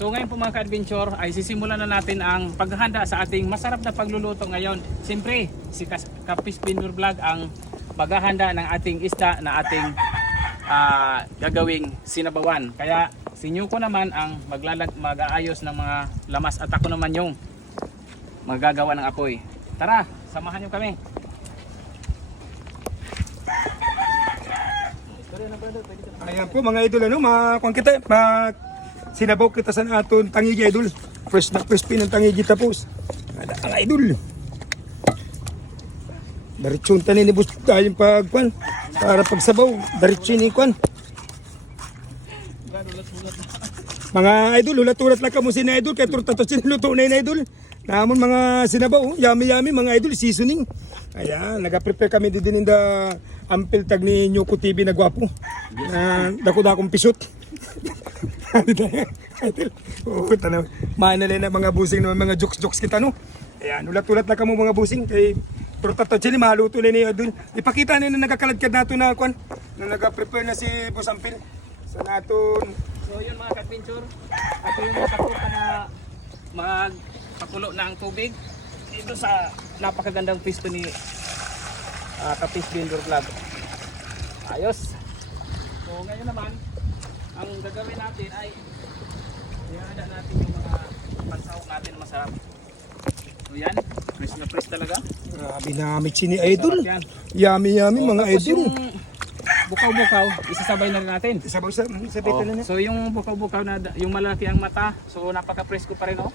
So ngayon po mga ka-adventure ay sisimulan na natin ang paghahanda sa ating masarap na pagluluto ngayon. Siyempre, si Kapis Binur Vlog ang paghahanda ng ating isda na ating gagawing sinabawan. Kaya sinyo ko naman ang mag-aayos ng mga lamas at ako naman yung magagawa ng apoy. Tara, samahan nyo kami. Ayan po mga idol, makakuha kita, sinabaw kita sa aton tangigi idol. Fresh na fresh pin ang tangigi tapos. Ang idol. Daritsun tanin ni bus tayong pagkuan para pagsabaw. Daritsun ni kuan. Mga idol, ulat-ulat lang kamo sin idol kay turtato sinuluto na idol. Namon mga sinabaw, yummy mga idol, seasoning. Ayan, nag-prepare kami din in the ampel tag ni Nyoko TV na gwapo. Dako-dakong pisot. Oo, tanaw. Manalay na mga busing no, mga jokes kita no. Ayan, ulat-ulat lang kamo mga busing kay turtato sini maluto na ni idol. Ipakita ni na nagakaladkad nato na kuan. Na nag-prepare na si Boss Ampel sa naton. So yun mga ka-adventure, ako yung nakakuha na magpakulo na ang tubig dito sa napakagandang pisto ni Kapis Binur Vlog. Ayos. So ngayon naman, ang gagawin natin ay ihanda natin yung mga pansahog natin na masarap. So yan, fresh na fresh talaga. Grabe namit sini idol. Yan. Yummy mga Tapos idol. yung bukaw-bukaw, isasabay na rin natin. Sabaw sa bitan na. So yung bukaw-bukaw na yung malaki ang mata, so napaka-presko pa rin oh.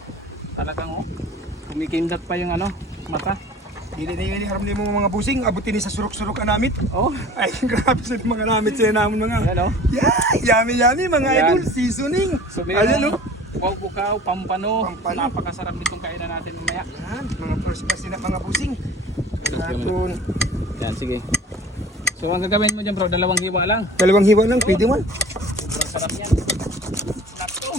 Talagang oh. Kumikindat pa yung ano, mata. Dili na yung haram mo mga busing, abutin ni sa surok-surok ang namit. Oh. Ay, grabe sa mga namit sa namon mga. Ayan oh. Yeah, yummy mga Ayan. idol, seasoning. So Ayan meron no. bukaw-bukaw, pampano. Pampano. Napakasarap nitong kainan natin mamaya. Yan, mga first class na mga busing. Atun, Yan, sige. So ang gagawin mo dyan bro, dalawang hiwa lang. dalawang hiwa lang, pwede man. Sobrang sarap yan. Sakto.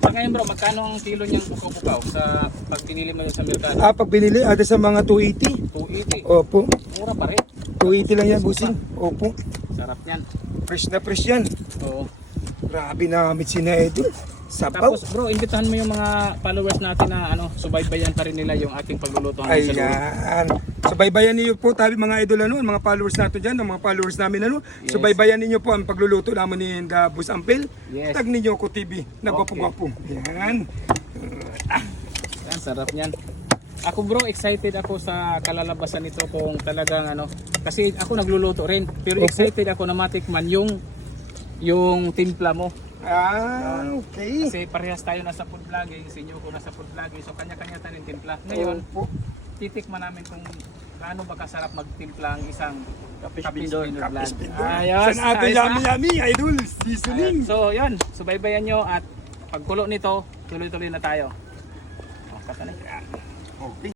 So ngayon bro, magkano ang kilo niyang bukaw-bukaw sa pag pinili mo yun sa merkado? Pag binili, ada sa mga 280. 280. Opo, Mura pa rin. 280 lang yan busing. Opo, Sarap yan. fresh na fresh yan. Oo. Grabe namit sina idol. Sabaw. Tapos bro, imbitahan mo yung mga followers natin na subaybayan pa rin nila yung ating pagluluto ng saluro. Ayan. Subaybayan niyo po tayo mga idol mga followers natin diyan, mga followers namin Yes. Subaybayan niyo po ang pagluluto naman ni Boss Ampel. Yes. Tag ninyo ko TV. Nagwapo-gwapo. Yan. Yan, sarap niyan. Ako bro, excited ako sa kalalabasan nito kung talagang kasi ako nagluluto rin, pero Opo. excited ako na matikman yung timpla mo. Okay. Kasi parehas tayo nasa food vlogging, sinyo ko nasa food vlogging, so kanya-kanya tayo ng timpla. Ngayon, Opo. titikman namin kung gaano ba kasarap magtimpla ang isang Kapis Pindor. Binur Vlog. Kapis Pindor. Ayos, Sa natin ayos na. yummy idol. Seasoning. So yun, subaybayan nyo at pagkulo nito, tuloy-tuloy na tayo. Kata na. Okay.